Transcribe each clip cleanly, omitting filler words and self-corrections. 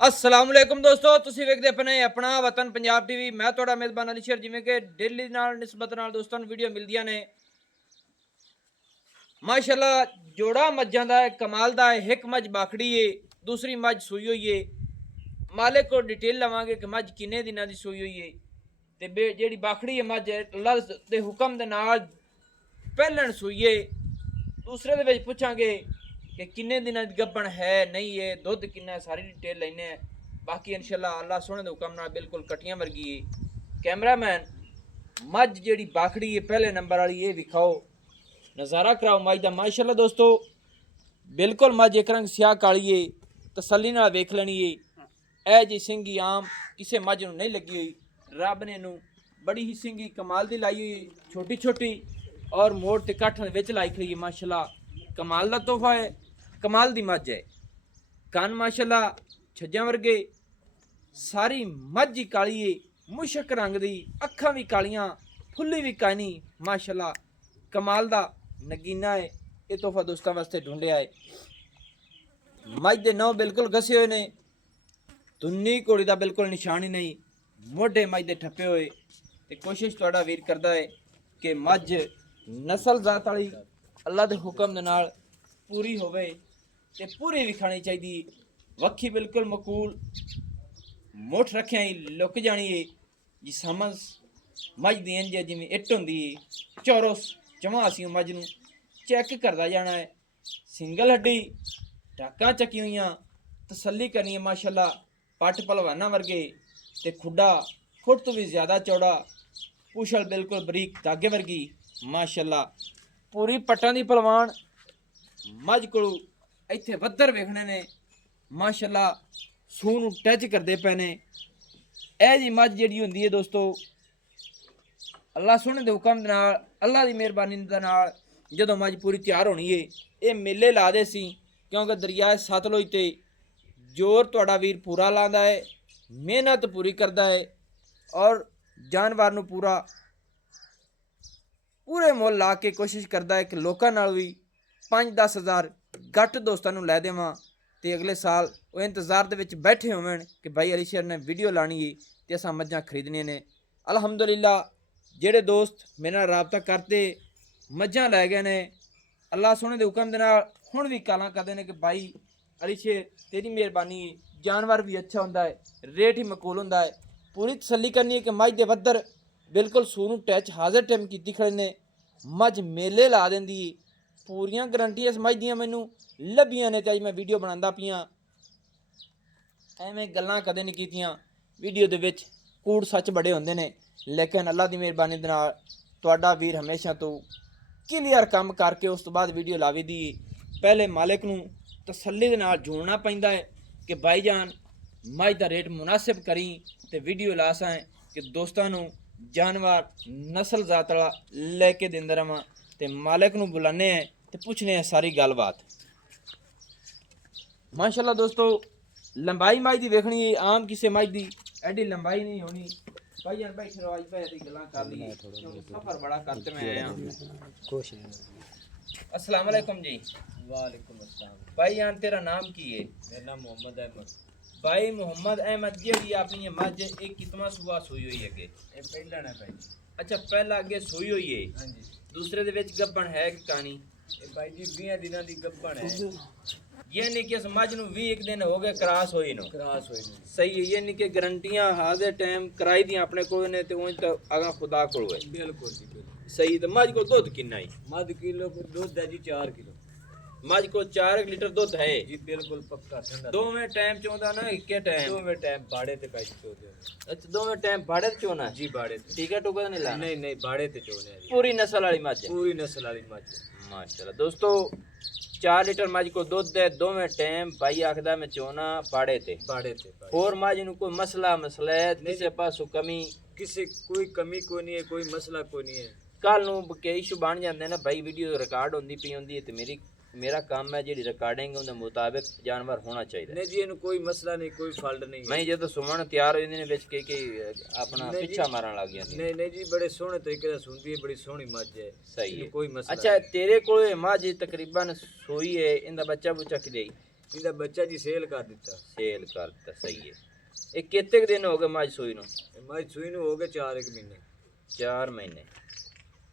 असलामुअलैकुम दोस्तों, तुसीं वेखदे अपने अपना वतन पंजाब टीवी। मैं तुहाडा मेज़बान अली शेर। जिवें कि डेली नाल निस्बत नाल दोस्तों नूं वीडियो मिलदियां ने माशाअल्लाह। जोड़ा मज्जां दा है, कमाल दा है। एक मज बाखड़ी है, दूसरी मज सूई हुई है। मालिक को डिटेल लवांगे कि मज किन्ने दिनां दी सूई हुई है ते जेहड़ी बाखड़ी है मज अल्लाह दे हुक्म दे नाल पहलण सूई है। दूसरे दे विच पुछांगे कि किन्ने दिनां दी गब्बण है नहीं है, दुध किन्ना है, सारी डिटेल लैने हैं। बाकी इंशाल्लाह अल्लाह सोहने दे हुक्म नाल बिल्कुल कटियां वर्गी है। कैमरामैन मज जेहड़ी बाखड़ी है पहले नंबर वाली ये विखाओ, नज़ारा कराओ मज दा। माशाअल्लाह दोस्तों बिल्कुल मज एक रंग स्याह काली है, तसल्ली नाल वेख लेनी है। ए जी सिंगी आम किसी मज नूं नहीं लगी हुई, रब ने नूं बड़ी ही सिंगी कमाल दी लाई हुई, छोटी छोटी और मोड़ ते कठ विच लाई खड़ी है। माशाअल्लाह कमाल दा तोहफा है, कमाल दी मज है। कन माशाअल्लाह छज्जां वर्गे, सारी मज ही काली है, मुशक रंग दी, अखां भी कालियां, फुल्ली भी कानी। माशाअल्लाह कमाल दा नगीना है। ये तोहफा दोस्तों वास्ते ढूंढिया है। मज दे नौ बिल्कुल घसे हुए ने, तुन्नी घोड़ी दा बिल्कुल निशान ही नहीं, मोढे मज दे ठप्पे हुए। ते कोशिश तुहाडा वीर करदा है कि मज नस्ल जात वाली अल्लाह दे हुक्म दे नाल पूरी होवे ते पूरी भी खानी चाहिए। वक्खी बिल्कुल मकूल मुठ रखिया ही लुक जानी है जी। समझ मज दी इंज है जिवें इट हुंदी है, चौरस चवां असीं मज नूं चैक करदा जाना है। सिंगल हड्डी टाकां चकी हुईयां, तसल्ली करनी है। माशाअल्लाह पट पलवाना वर्गे ते खुड्डा खुद तो भी ज़्यादा चौड़ा, पुछल बिल्कुल बरीक धागे वर्गी। माशाअल्लाह पूरी पट्टां दी पलवान मज कोलों इत्थे वद्दर वेखने ने। माशाअल्लाह सूह नूं टच करदे पे ने। ए जी मज जिहड़ी हुंदी है दोस्तों अल्लाह सोहणे दे हुक्म दे नाल, अल्लाह दी मेहरबानी दे नाल जदों मज पूरी तैयार होनी है, ये मेले ला दे सी क्योंकि दरिया सतलुज ते जोर तुहाडा वीर पूरा लांदा है, मेहनत पूरी करदा है और जानवर नूं पूरे मुल ला के कोशिश करदा है कि लोकां नाल भी 5-10 हज़ार घट दोस्तां नूं लै देवां ते अगले साल वो इंतज़ार दे विच बैठे होवन कि भाई अली शेर ने वीडियो लानी है ते असां मज्जां खरीदनियां ने। अलहमदुलिल्लाह जेहड़े दोस्त मेरे नाल राबता करते मज्जां लै गए ने, अल्लाह सोहणे दे हुक्म दे नाल हुण भी कालां करदे ने कि भाई अली शेर तेरी मेहरबानी है, जानवर भी अच्छा हुंदा है, रेट ही मकूल हुंदा है। पूरी तसल्ली करनी है कि मज दे वद्दर बिल्कुल सूह नूं टच हाज़र टाइम कीती खड़े ने। मज मेले ला देंदी, पूरियां गरंटियां इस मज दियां मैनू लभियां ने ते अज मैं वीडियो बनांदा पियां। एवें गल्लां कदें नहीं कीतियां, वीडियो दे विच कूड़ सच बड़े हुंदे ने, लेकिन अल्लाह दी मेहरबानी दे नाल तुहाडा वीर हमेशा तो क्लीयर काम करके उस तो बाद वीडियो लावी दी। पहले मालिक नूं तसल्ली दे नाल जोड़ना पैंदा है कि भाईजान मज दा रेट मुनासिब करी ते वीडियो ला सां कि दोस्तां नूं जानवर नस्ल जात वाला लैके देंदा रवां। ते मालिक नूं बुलाने हैं ते पुछने हैं सारी गलबात। माशाअल्लाह दोस्तों लंबाई मज दी वेखनी है, आम किसी मज दी एडी लंबाई नहीं होनी। भाई यार बैठे रहो, अज पैसे दी गल्लां कर ली क्योंकि सफर बड़ा करते मैं आया। अस्सलाम वालेकुम जी। वालेकुम अस्सलाम। भाई यार तेरा नाम की है? मेरा नाम मोहम्मद अहमद। भाई मोहम्मद अहमद जी अपनी ये मज एक कितना सुबह सोई हुई है? ये पहला ना भाई। अच्छा पहला अगे सोई हुई है, हाँ जी। दूसरे दे विच गब्बन है कि कहानी? ये भाई जी 20 दिनों की गब्बन है। ये नहीं कि इस मज नूं 20 दिन हो गए क्रॉस होई नो? क्रॉस हुई नहीं। सही है। ये नहीं कि गारंटियां हाज़र टाइम कराई दी अपने को ने ते उंज तो अगा खुदा कोल है। बिल्कुल जी बिल्कुल। सही। तो मज को दुध कितना है? मध किलो को दूध है जी 4 किलो। मज को 4 लीटर दुध है जी बिल्कुल पक्का ठंडा। दोवें टाइम चोंदा ना इक्के टाइम? दोवें टाइम बाड़े ते काई चोदे। अच्छा दोवें टाइम भाड़े ते चोना? जी बाड़े ते। टीका टूका तो नहीं लाना? नहीं नहीं बाड़े ते चोने हैं जी। पूरी नस्ल वाली मज है? पूरी नस्ल वाली मझ। माशाल्लाह दोस्तों 4 लीटर मज को दुध है, दोवें टाइम भाई आखदा मैं चोना बाड़े ते। बाड़े ते। और मज नूं कोई मसला मसलैत किसी पासों कमी? किसी कोई कमी को नहीं है, कोई मसला को नहीं है। कल नूं के इशू बन जांदे ना भाई, वीडियो रिकॉर्ड होंदी पई होंदी है ते मेरा काम है जी रिकॉर्डिंग उनके मुताबिक जानवर होना चाहिए। नहीं जी इन्हें कोई मसला नहीं, कोई फॉल्ट नहीं। मैं जो सुमन तैयार हो जांदे ने विच के अपना पीछा मारन लग जांदी। नहीं नहीं जी बड़े सोहने तरीके से सुनती है, बड़ी सोहनी मझ है। सही है। कोई मसला अच्छा तेरे कोल मझ तकरीबन सोई है, इंदा बच्चा बुच्चा कि ਇਹਦਾ ਬੱਚਾ ਜੀ ਸੇਲ ਕਰ ਦਿੱਤਾ। ਸੇਲ ਕਰਤਾ, ਸਹੀ ਹੈ। ਇਹ ਕਿੰਨੇ ਦਿਨ ਹੋ ਗਏ ਮੱਝ ਸੂਈ ਨੂੰ? ਮੱਝ ਸੂਈ ਨੂੰ ਹੋ ਗਏ 4 ਮਹੀਨੇ। 4 ਮਹੀਨੇ,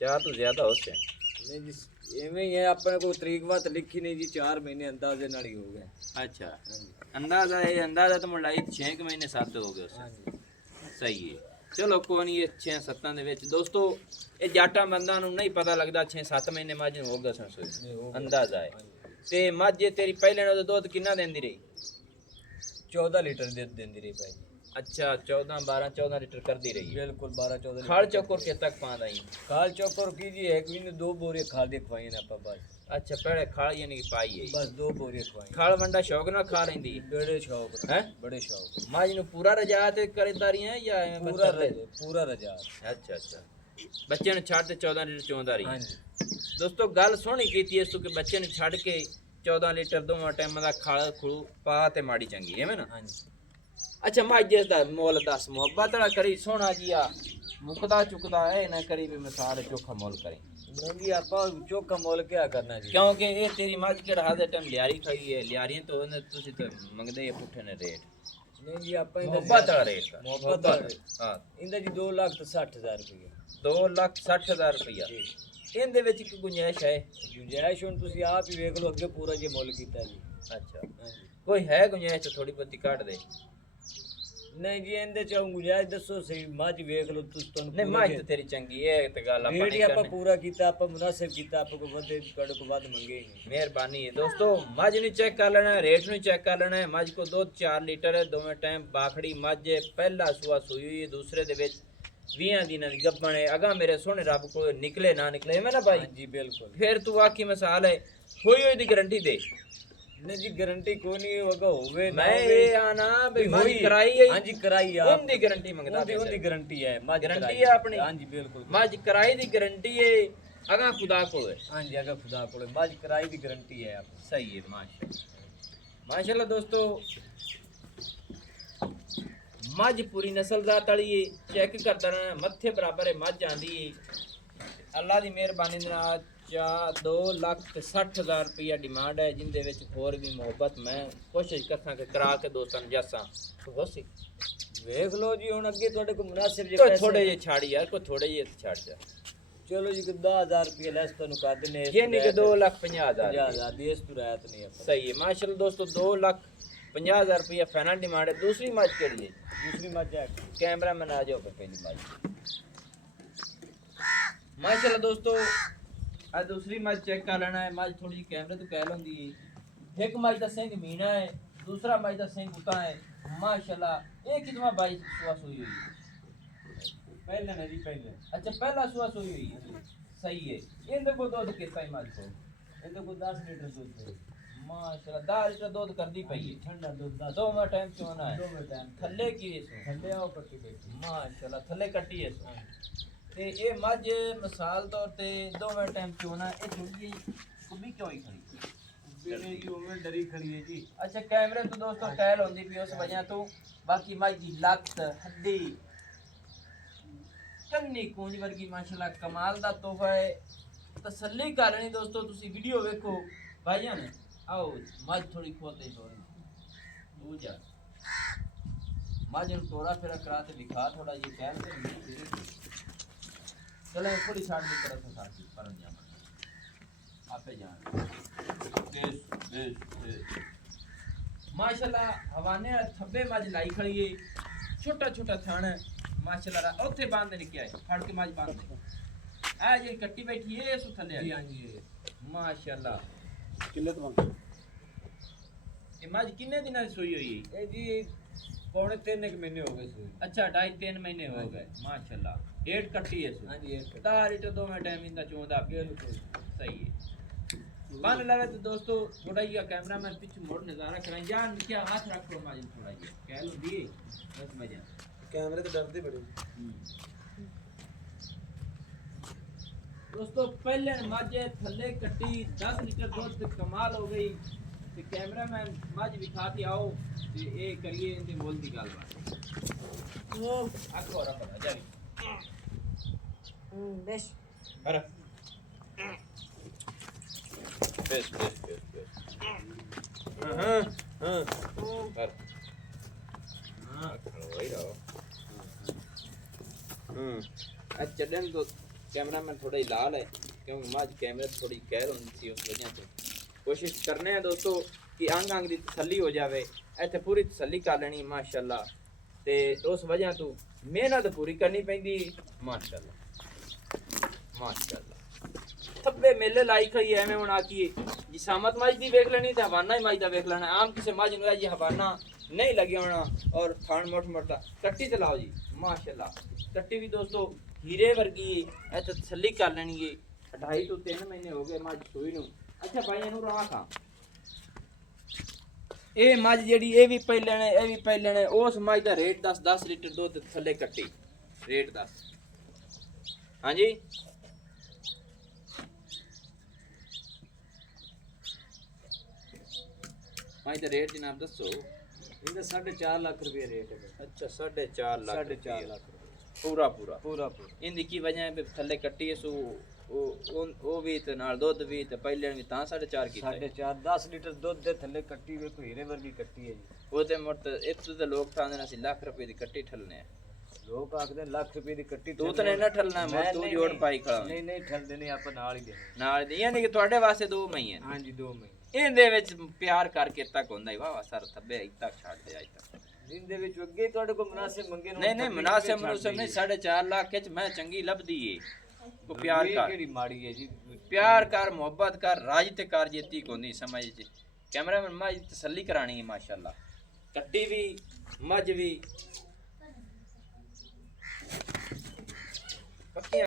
4 ਤੋਂ ਜ਼ਿਆਦਾ ਹੋ ਸੇ ਨਹੀਂ ਜੀ ਐਵੇਂ ਹੀ ਹੈ, ਆਪਣੇ ਕੋਲ ਤਰੀਕ ਬਾਤ ਲਿਖੀ ਨਹੀਂ ਜੀ, 4 ਮਹੀਨੇ ਅੰਦਾਜ਼ੇ ਨਾਲ ਹੀ ਹੋ ਗਏ। ਅੱਛਾ, ਹਾਂਜੀ ਅੰਦਾਜ਼ਾ ਇਹ ਅੰਦਾਜ਼ਾ ਤਾਂ ਮੁੰਡਾ 6 ਮਹੀਨੇ 7 ਹੋ ਗਏ ਉਸੇ। ਹਾਂਜੀ ਸਹੀ ਹੈ। ਚਲੋ ਕੋਈ ਨਹੀਂ, ਇਹ 6-7 ਦੇ ਵਿੱਚ ਦੋਸਤੋ ਇਹ ਜਾਟਾਂ ਬੰਦਾਂ ਨੂੰ ਨਹੀਂ ਪਤਾ ਲੱਗਦਾ 6-7 ਮਹੀਨੇ ਮੱਝ ਨੂੰ ਹੋ ਗਏ ਸਨ ਨਹੀਂ, ਸੂਈ, ਹੋ ਗਏ। ਅੰਦਾਜ਼ਾ ਹੈ। ਹਾਂਜੀ। ਤੇ ਮੱਝ ਇਹ ਤੇਰੀ ਪਹਿਲੇ ਨਾਲ ਦੁੱਧ ਕਿੰਨਾ ਦਿੰਦੀ ਰਹੀ? 14 ਲੀਟਰ ਦੇ ਦਿੰਦੀ ਰਹੀ ਭਾਈ। ਅੱਛਾ, 14 ਲੀਟਰ ਕਰਦੀ ਰਹੀ ਹੈ। ਬਿਲकुल 12-14 ਖਾਲ ਚੋਕਰ ਕੇ ਤੱਕ ਪਾਉਂਦਾ ਹੀ? खाल चौकर कीजिए, एक महीने 2 बोरी खाल दे खवाई ना आपा बस। ਅੱਛਾ, ਪਹਿਲੇ ਖਾਲ ਯਾਨੀ ਕਿ ਪਾਈ ਹੈ। बस 2 बोरी खवाई। ਖਾਲ ਵੰਡਾ ਸ਼ੌਕ ਨਾਲ ਖਾ ਲੈਂਦੀ ਹੈ? बड़े शौक हैं? बड़े शौक। ਮੱਝ ਨੂੰ ਪੂਰਾ ਰਜਾ ਤੇ ਕਰਦਾਰੀਆਂ ਜਾਂ ਐਵੇਂ पूरा ਬੱਚਾ ਤੇ? पूरा रजा। ਅੱਛਾ ਅੱਛਾ, ਬੱਚੇ ਨੂੰ ਛੱਡ ਤੇ 14 ਲੀਟਰ ਚੋਂਦਾ ਰਹੀ। हाँ जी। ਦੋਸਤੋ ਗੱਲ ਸੋਹਣੀ ਕੀਤੀ ਇਸ ਤੋਂ ਕਿ ਬੱਚੇ ਨੂੰ ਛੱਡ ਕੇ 14 ਲੀਟਰ ਦੋਵਾਂ ਟਾਈਮਾਂ ਦਾ ਖਾਲ ਖੜੂ ਪਾ ਤੇ ਮਾੜੀ ਚੰਗੀ ਐਵੇਂ ਨਾ। हाँ जी। ਅੱਛਾ, ਮੱਝ ਜਿਸ ਦਾ ਮੁੱਲ ਦੱਸ, ਮੁਹੱਬਤ ਵਾਲਾ ਕਰੀ ਸੋਹਣਾ ਜੀਆ, ਮੁਕਦਾ ਚੁਕਦਾ ਇਹ ਨਾ ਕਰੀ ਵੀ ਮਿਸਾਲ ਚੋਖਾ ਮੁੱਲ ਕਰੀ। नहीं जी आपा चोखा मोल क्या करना जी। ਕਿਉਂਕਿ ਇਹ ਤੇਰੀ ਮੱਝ ਕਿਹੜਾ ਹਰ ਦੇ ਟਾਈਮ ਲਿਆਰੀ ਖਾਈ ਹੈ, ਲਿਆਰੀਆਂ ਤੋਂ ਤੁਸੀਂ ਤਾਂ ਮੰਗਦੇ ਆ ਪੁੱਠੇ ਨੇ ਰੇਟ। नहीं जी आपा ਮੁਹੱਬਤ ਵਾਲਾ ਰੇਟ ਕਰ। मोहब्बत वाला। ਹਾਂ, इंदा जी 2,60,000 रुपये। 2,60,000 ਰੁਪਇਆ। ਇਹਦੇ ਵਿੱਚ ਇੱਕ ਗੁੰਜਾਇਸ਼ ਹੈ? गुंजाइश हुण तुसी आप ही वेख लो, अगे पूरा जे मोल कीता जी। ਅੱਛਾ, हाँ जी। ਕੋਈ ਹੈ ਗੁੰਜਾਇਸ਼ ਤਾਂ ਥੋੜੀ ਬਹੁਤੀ ਕੱਢ ਦੇ। नहीं जी इंदे च गुंजाइश दसो सही, मझ वेख लो तुस तुम। ਨਹੀਂ ਮੱਝ ਤਾਂ ਤੇਰੀ ਚੰਗੀ ਹੈ, ਇਹ ਤੇ ਗੱਲ ਆਪਾਂ रेट ਨਹੀਂ ही आपा ਕਰਨੀ। पूरा कीता, आपा मुनासिब कीता, आपा को वधे कड़ को वध मंगे ही नहीं। ਮਿਹਰਬਾਨੀ ਹੈ ਦੋਸਤੋ, ਮੱਝ ਨੂੰ ਚੈੱਕ ਕਰ ਲੈਣਾ ਹੈ, ਰੇਟ ਨੂੰ ਚੈੱਕ ਕਰ ਲੈਣਾ ਹੈ। ਮੱਝ ਕੋ ਦੁੱਧ 4 ਲੀਟਰ ਹੈ, ਦੋਵੇਂ ਟਾਈਮ ਬਾਖੜੀ ਮੱਝ ਹੈ, ਪਹਿਲਾ ਸੂਆ ਸੂਈ ਹੋਈ ਹੈ, ਦੂਸਰੇ ਦੇ ਵਿੱਚ 20 ਦਿਨਾਂ ਦੀ ਗੱਭਣ ਹੈ। ਅਗਾ ਮੇਰੇ ਸੋਹਣੇ ਰੱਬ ਕੋਲ ਨਿਕਲੇ ਨਾ ਨਿਕਲੇ ਐਵੇਂ ਨਾ ਭਾਈ। हाँ जी बिल्कुल। ਫਿਰ ਤੂੰ ਆਖੀ ਮਿਸਾਲ ਹੈ ਹੋਈ ਹੋਈ ਦੀ ਗਾਰੰਟੀ ਦੇ। नहीं जी गारंटी कोई नहीं होगा, होवे ना ਮੈਂ होवे। ਇਹ ਆਣਾ ਵੀ ਮੱਝ होई। ਕਰਾਈ ਹੈ, हाँ जी कराई है। ਉਹਦੀ ਗਾਰੰਟੀ ਮੰਗਦਾ ਪਿਆ उनकी गारंटी है, मझ गारंटी कराई है अपनी? हाँ जी बिल्कुल। ਮੱਝ ਕਰਾਈ ਦੀ ਗਾਰੰਟੀ ਹੈ, ਅਗਾ ਖੁਦਾ ਕੋਲ ਹੈ। हाँ जी अगर खुदा को मझ कराई की गारंटी है आप। सही है, माशाल्लाह माशाल्लाह। दोस्तों मझ पूरी नस्लदार तली है, चेक करता रहना, मत्थे बराबर है मझ आंदी है। अल्लाह दी मेहरबानी दे नाल 2,60,000 रुपया डिमांड है, जिंदे विच होर भी मोहब्बत मैं कोशिश करता कि करा के दोस्तां नूं जस्सां तो होसी। वेख लो जी हुण अगे तुहाडे को मुनासिब जे कोई पैसे। थोड़े जे छाड़ यार, कोई थोड़े जे छाड़ जा, चलो जी 10,000 रुपये लेस तुहानू कर देने। ये नहीं कि 2,50,000। 50,000 दी इस तो रायत नहीं है। सही है माशाल्लाह। दोस्तों 2,50,000 रुपया फाइनल डिमांड है। दूसरी मझ केड़ी है? दूसरी मझ है। कैमरा मैन आ जाओ पे पहली मझ माशाल्लाह। दोस्तों आ दूसरी मझ चेक कर लेना है। मझ थोड़ी जी कैमरे तो कह होंदी है। एक मझ दा सिंह मीना है, दूसरा मझ दा सिंह उता है माशाल्लाह। एक कितवा बाई सुआ सुई हुई है? पहले ना जी पहले। अच्छा, पहला सुआ सुई हुई है, सही है। इनदे को दूध कितना ही मझ को? इनके को 10 लीटर दूध है माशाल्लाह। 10 लीटर दूध कर दी पई है, ठंडा दूध 10। दो में टाइम चोना है। दो में टाइम थल्ले की है सो? ठंडे आओ पट्टी बैठी। माशाल्लाह थल्ले कट्टी है सो। ਤੇ ਇਹ ਮੱਝ ਮਿਸਾਲ ਤੌਰ ਤੇ ਦੋਵੇਂ ਟਾਈਮ ਚੋਣਾ ਇਹ ਥੋੜੀ ਕੁੱਬੀ ਕਿਉਂ ਹੀ ਖੜੀ? मेरे की उम्र डरी खड़ी है जी। ਅੱਛਾ, ਕੈਮਰੇ ਤੋਂ ਦੋਸਤੋ ਕਹਿਲ ਹੁੰਦੀ ਪਈ ਉਸ ਵਜ੍ਹਾ ਤੋਂ। ਬਾਕੀ ਮੱਝ ਦੀ ਲੱਤ ਹੱਡੀ ਕੰਨੀ ਕੂੰਜ ਵਰਗੀ ਮਾਸ਼ਾਅੱਲਾ ਕਮਾਲ ਦਾ ਤੋਹਫਾ ਹੈ। ਤਸੱਲੀ ਕਰ ਲੈਣੀ ਦੋਸਤੋ, ਤੁਸੀਂ ਵੀਡੀਓ ਵੇਖੋ ਭਾਈਜਾਨ। ਆਓ ਮੱਝ ਥੋੜੀ ਖੋਲਦੇ ਹੋਰ ਦੂਜਾ ਮੱਝ ਨੂੰ ਤੋਰਾ ਫੇਰਾ ਕਰਾ ਤੇ ਦਿਖਾ ਥੋੜਾ ਜਿਹਾ ਕੈਮਰੇ ਤੇ। चलो थोड़ी छाड़ की तरफ से साथी परन जाना आपे जान माशाल्लाह। हवाने थब्बे मज लाई खड़ी है, छोटा छोटा थान है माशाल्लाह। ओथे बांध दे निके आए फड़ के मज बांध दे। आ जे कट्टी बैठी है सु थले जी हाँ जी माशाल्लाह। किले तो मांग ये मज कितने दिन की सोई हुई है? ए जी पौने 3 महीने हो गए सो। अच्छा, 2.5-3 महीने हो गए माशाल्लाह। डेढ़ कट्टी है सु। हाँ जी 1 तार इट दो में टाइम इंदा चोंदा बिल्कुल सही है। बन लगे तो दोस्तों थोड़ा ही कैमरा मैन पीछे मोड़ नजारा कराएं यार। क्या हाथ रखो माजिन थोड़ा ही कह लो दिए बस मजा कैमरे तो डरते बड़े। दोस्तों पहले माजे थल्ले कट्टी 10 लीटर दूध कमाल हो गई। ते कैमरा मैन मज विखाती आओ ते ए करिए इनके मोल दी गलबात। ओ आखो रा बड़ा जावी बेश अरे बेस बेस बेस बेस ਹਾਂ ਹਾਂ ਕਰ ਹਾਂ ਖੜੋ ਹੀ ਰਹੋ ਚੱਲਣ ਤੋਂ कैमरामैन थोड़ा ही लाल है क्योंकि मज कैमरे थोड़ी कहर होनी सी उस वजह से कोशिश करने हैं दोस्तों कि अंग अंग की तसल्ली हो जाए इतने पूरी तसल्ली कर लेनी माशाल्लाह ते उस वजह तो मेहनत पूरी करनी पैंदी माशाल्लाह माशाल्लाह थब्बे मेले लाई खई एवें हुण आखिए जी सामत मज दी वेख लेनी ते हवाना ही मज दा वेख लेना आम किसी मज नूं जी हवाना नहीं लगे होना और थान मोट मोटा कट्टी ते लाओ जी माशाल्लाह कट्टी भी दोस्तों हीरे वर्गी है तो तसल्ली कर लेनी है 2.5 to 3 महीने हो गए मज सूई नूं अच्छा भाई इनू रखा ए मज जेडी ए भी पहले ने उस मज दा रेट 10 लीटर दूध थल्ले कट्टी रेट 10 हां जी मज दा रेट जनाब दसो ਇਹਦਾ 4.5 ਲੱਖ ਰੁਪਏ ਰੇਟ ਹੈ अच्छा 4.5 लाख 4.5 ਲੱਖ पूरा पूरा ਪੂਰਾ इंदी की वजह है थल्ले कट्टी है सो ਉਹ ਵੀ ਤੇ ਨਾਲ ਦੁੱਧ ਵੀ ਤੇ ਪਹਿਲੇ ਵੀ ਤਾਂ 4.5 ਕੀਤਾ 4.5 10 ਲੀਟਰ ਦੁੱਧ ਦੇ ਥੱਲੇ ਕੱਟੀ ਵੇਖੋ ਹੀਰੇ ਵਰਗੀ ਕੱਟੀ ਹੈ ਜੀ ਉਹ ਤੇ ਮੁੱਤ ਇੱਥੇ ਤੇ ਲੋਕ ਤਾਂ ਨੇ ਅਸੀਂ ਲੱਖ ਰੁਪਏ ਦੀ ਕੱਟੀ ਠੱਲਨੇ ਆ ਲੋਕ ਆਖਦੇ ਲੱਖ ਰੁਪਏ ਦੀ ਕੱਟੀ ਤੂੰ ਤਾਂ ਨਾ ਠੱਲਣਾ ਮੈਂ ਤੂੰ ਜੋੜ ਪਾਈ ਖੜਾ ਨਹੀਂ ਨਹੀਂ ਠੱਲਦੇ ਨਹੀਂ ਆਪਾਂ ਨਾਲ ਹੀ ਦੇਣੇ ਨਾਲ ਦੀ ਯਾਨੀ ਕਿ ਤੁਹਾਡੇ ਵਾਸਤੇ 2 ਮਹੀਨੇ ਹਾਂਜੀ 2 ਮਹੀਨੇ ਇਹਦੇ ਵਿੱਚ ਪਿਆਰ ਕਰਕੇ ਤੱਕ ਹੁੰਦਾ ਹੀ ਵਾਹ ਸਰ ਥੱਬੇ ਤੱਕ ਛੱਡ ਦੇ ਅੱਜ ਤੱਕ ਜਿੰਦੇ ਵਿੱਚ ਅੱਗੇ ਤੁਹਾਡੇ ਕੋਲ ਮੁਨਾਸਿਬ ਮੰਗੇ ਨਹੀਂ ਮੁਨਾਸਿਬ ਨਹੀਂ 4.5 ਲੱਖ ਵਿੱਚ ਮੈਂ ਚੰਗੀ ਲੱਭਦੀ ਏ ਕੋ ਪਿਆਰ ਕਰ ਕਿਹੜੀ ਮਾੜੀ ਹੈ ਜੀ ਪਿਆਰ ਕਰ ਮੁਹੱਬਤ ਕਰ ਰਾਜ ਤੇ ਕਰ ਜੇਤੀ ਕੋਨੀ ਸਮਝ ਚ ਕੈਮਰਾਮੈਨ ਮਾ ਤਸੱਲੀ ਕਰਾਣੀ ਹੈ ਮਾਸ਼ਾਅੱਲਾ ਕੱਟੀ ਵੀ ਮੱਝ ਵੀ